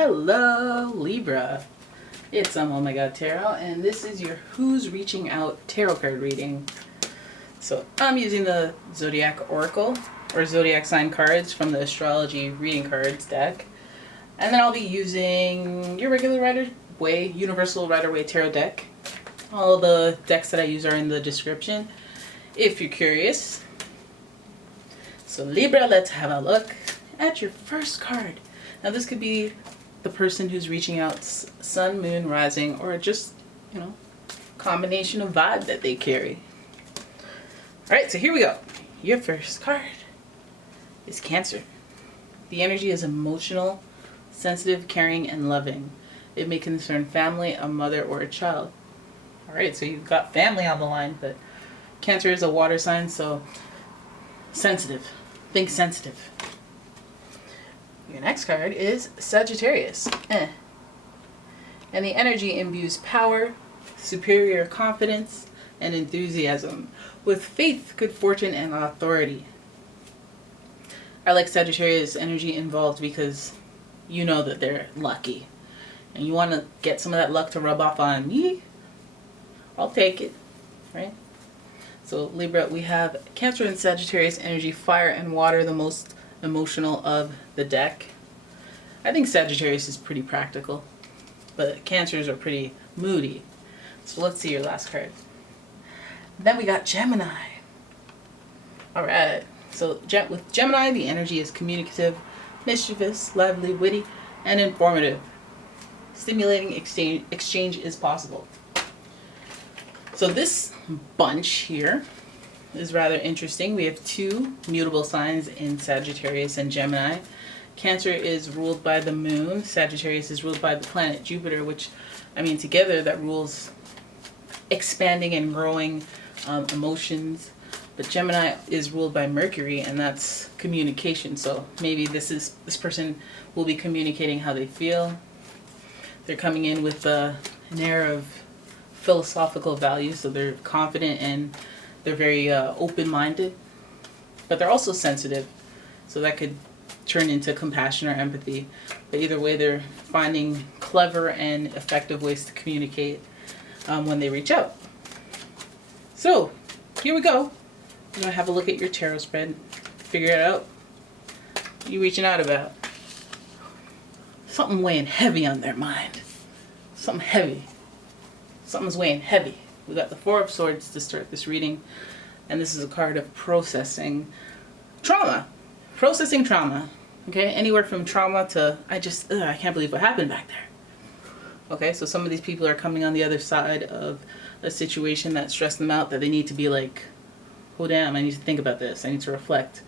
Hello, Libra. It's OMG and this is your Who's Reaching Out tarot card reading. So I'm using the Zodiac Oracle, or Zodiac sign cards from the Astrology Reading Cards deck. And then I'll be using your regular Rider-Waite, Universal Rider-Waite Tarot deck. All the decks that I use are in the description, if you're curious. So Libra, let's have a look at your first card. Now this could be the person who's reaching out, sun, moon, rising, or just, combination of vibe that they carry. Alright, so here we go. Your first card is Cancer. The energy is emotional, sensitive, caring, and loving. It may concern family, a mother, or a child. Alright, so you've got family on the line, but Cancer is a water sign, so sensitive. Think sensitive. Your next card is Sagittarius. And the energy imbues power, superior confidence, and enthusiasm, with faith, good fortune, and authority. I like Sagittarius energy involved because you know that they're lucky. And you want to get some of that luck to rub off on me. I'll take it, right? So Libra, we have Cancer and Sagittarius energy, fire and water, the most emotional of the deck. I think Sagittarius is pretty practical, but Cancers are pretty moody. So let's see your last card. Then we got Gemini. Alright, so with Gemini, the energy is communicative, mischievous, lively, witty, and informative. Stimulating exchange is possible. So this bunch here is rather interesting. We have two mutable signs in Sagittarius and Gemini. Cancer is ruled by the moon. Sagittarius is ruled by the planet Jupiter, which, together that rules expanding and growing emotions. But Gemini is ruled by Mercury, and that's communication. So maybe this person will be communicating how they feel. They're coming in with an air of philosophical values, so they're confident and they're very open-minded, but they're also sensitive, so that could turn into compassion or empathy. But either way, they're finding clever and effective ways to communicate when they reach out. So here we go. I'm gonna have a look at your tarot spread, figure it out. What are you reaching out about? Something weighing heavy on their mind. Something heavy. Something's weighing heavy. We got the Four of Swords to start this reading, and this is a card of processing trauma. Processing trauma. Okay, anywhere from trauma to I can't believe what happened back there. Okay, so some of these people are coming on the other side of a situation that stressed them out, that they need to be like, oh damn, I need to think about this. I need to reflect.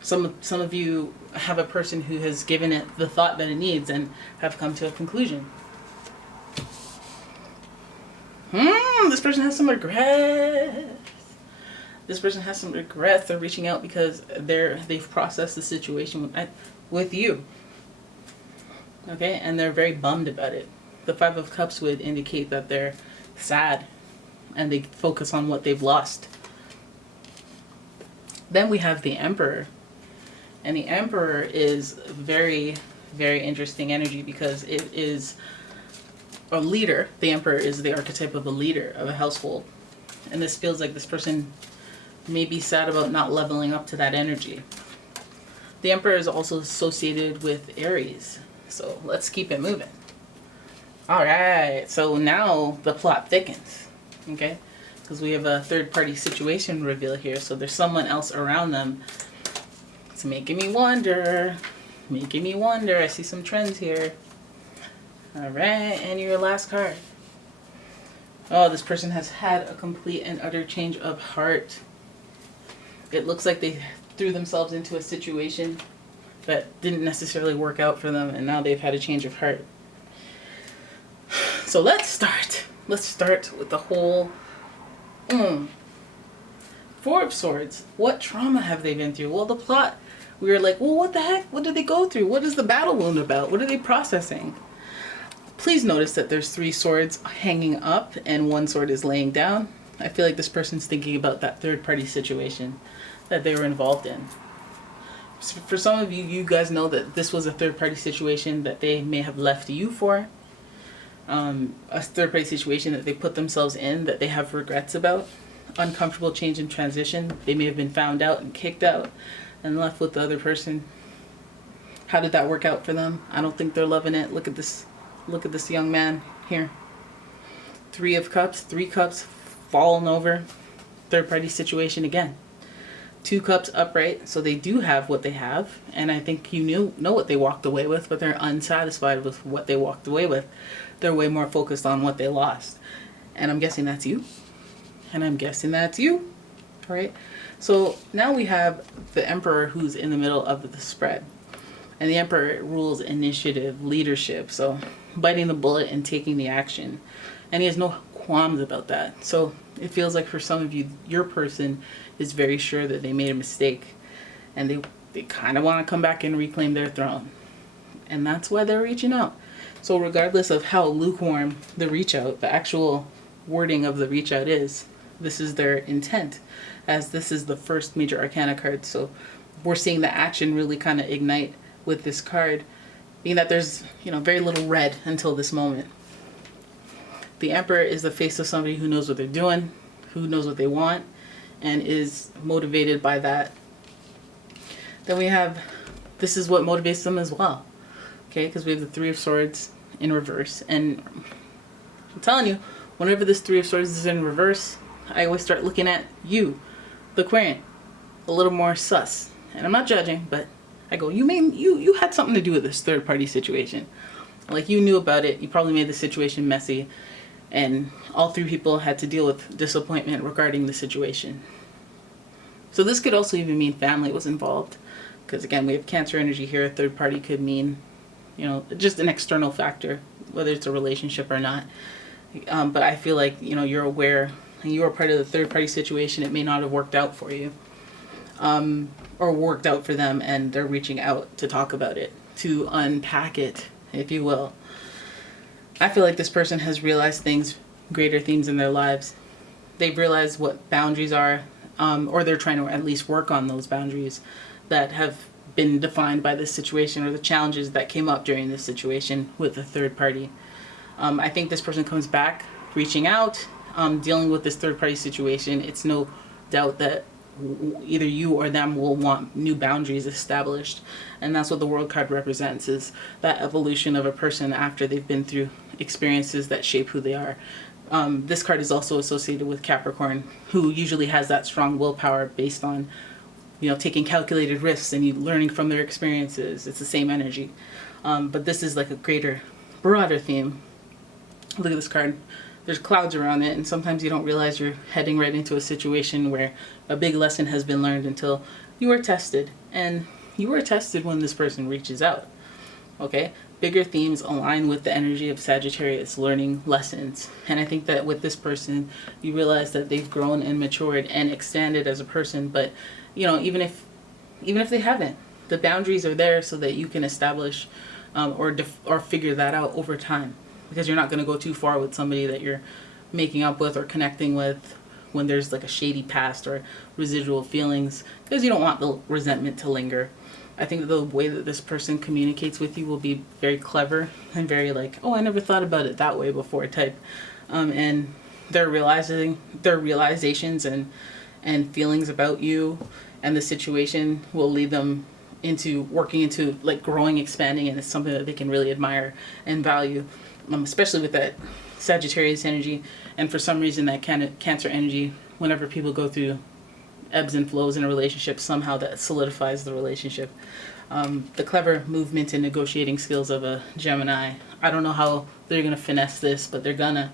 Some of you have a person who has given it the thought that it needs and have come to a conclusion. This person has some regrets. This person has some regrets. They're reaching out because they've processed the situation with you. Okay, and they're very bummed about it. The Five of Cups would indicate that they're sad and they focus on what they've lost. Then we have the Emperor. And the Emperor is very, very interesting energy because it is a leader. The Emperor is the archetype of a leader of a household. And this feels like this person may be sad about not leveling up to that energy. The Emperor is also associated with Aries. So let's keep it moving. Alright, so now the plot thickens. Okay? Because we have a third party situation reveal here. So there's someone else around them. It's making me wonder. Making me wonder. I see some trends here. Alright, and your last card. Oh, this person has had a complete and utter change of heart. It looks like they threw themselves into a situation that didn't necessarily work out for them, and now they've had a change of heart. So let's start. Let's start with the whole Four of Swords. What trauma have they been through? Well, the plot, we were like, well, what the heck? What did they go through? What is the battle wound about? What are they processing? Please notice that there's 3 swords hanging up and 1 sword is laying down. I feel like this person's thinking about that third party situation that they were involved in. For some of you, you guys know that this was a third-party situation that they may have left you for. A third-party situation that they put themselves in that they have regrets about. Uncomfortable change and transition. They may have been found out and kicked out and left with the other person. How did that work out for them? I don't think they're loving it. Look at this. Look at this young man here. 3 of Cups, 3 cups fallen over. Third-party situation again. 2 cups upright, so they do have what they have, and I think you know what they walked away with, but they're unsatisfied with what they walked away with. They're way more focused on what they lost, and I'm guessing that's you. And I'm guessing that's you. All right. So now we have the Emperor, who's in the middle of the spread, and the Emperor rules initiative, leadership, so biting the bullet and taking the action, and he has no qualms about that. So it feels like for some of you, your person is very sure that they made a mistake, and they kind of want to come back and reclaim their throne, and that's why they're reaching out. So regardless of how lukewarm the reach out, the actual wording of the reach out is, this is their intent, as this is the first major arcana card. So we're seeing the action really kind of ignite with this card, being that there's very little red until this moment. The Emperor is the face of somebody who knows what they're doing, who knows what they want, and is motivated by that. Then we have, this is what motivates them as well. Okay, because we have the 3 of Swords in reverse. And I'm telling you, whenever this 3 of Swords is in reverse, I always start looking at you, the Aquarian, a little more sus. And I'm not judging, but I go, you had something to do with this third-party situation. Like, you knew about it, you probably made the situation messy, and all 3 people had to deal with disappointment regarding the situation. So this could also even mean family was involved, because again, we have Cancer energy here. A third party could mean, just an external factor, whether it's a relationship or not. But I feel like, you're aware and you are part of the third party situation. It may not have worked out for you, or worked out for them, and they're reaching out to talk about it, to unpack it, if you will. I feel like this person has realized things, greater themes in their lives. They've realized what boundaries are, or they're trying to at least work on those boundaries that have been defined by this situation, or the challenges that came up during this situation with the third party. I think this person comes back, reaching out, dealing with this third party situation. It's no doubt that either you or them will want new boundaries established, and that's what the World card represents, is that evolution of a person after they've been through experiences that shape who they are. This card is also associated with Capricorn, who usually has that strong willpower based on taking calculated risks and learning from their experiences. It's the same energy, but this is like a greater, broader theme. Look at this card. There's clouds around it, and sometimes you don't realize you're heading right into a situation where a big lesson has been learned until you are tested. And you are tested when this person reaches out. Okay? Bigger themes align with the energy of Sagittarius, learning lessons. And I think that with this person, you realize that they've grown and matured and expanded as a person. But, even if they haven't, the boundaries are there so that you can establish or figure that out over time. Because you're not going to go too far with somebody that you're making up with or connecting with when there's like a shady past or residual feelings, because you don't want the resentment to linger. I think that the way that this person communicates with you will be very clever and very like, oh, I never thought about it that way before type. And their realizations and feelings about you and the situation will lead them into working into like growing, expanding, and it's something that they can really admire and value. Especially with that Sagittarius energy, and for some reason that Cancer energy, whenever people go through ebbs and flows in a relationship, somehow that solidifies the relationship. The clever movement and negotiating skills of a Gemini, I don't know how they're going to finesse this, but they're gonna,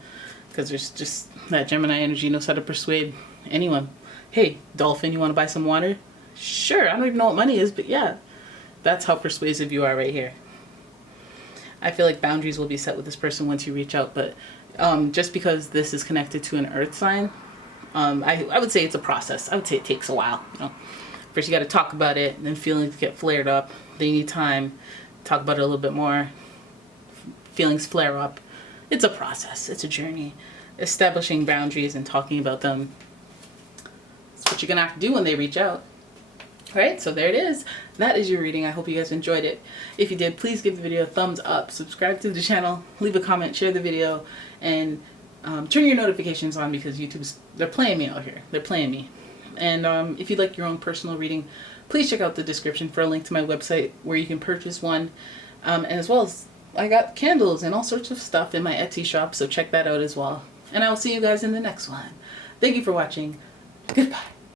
because there's just that Gemini energy knows how to persuade anyone. Hey, dolphin, you want to buy some water? Sure, I don't even know what money is, but yeah, that's how persuasive you are right here. I feel like boundaries will be set with this person once you reach out, but just because this is connected to an earth sign, I would say it's a process. I would say it takes a while. First you got to talk about it, and then feelings get flared up. Then you need time, talk about it a little bit more. Feelings flare up. It's a process. It's a journey. Establishing boundaries and talking about them. That's what you're going to have to do when they reach out. Alright, so there it is. That is your reading. I hope you guys enjoyed it. If you did, please give the video a thumbs up, subscribe to the channel, leave a comment, share the video, and turn your notifications on because they're playing me out here. They're playing me. And if you'd like your own personal reading, please check out the description for a link to my website where you can purchase one. And as well as I got candles and all sorts of stuff in my Etsy shop, so check that out as well. And I will see you guys in the next one. Thank you for watching. Goodbye.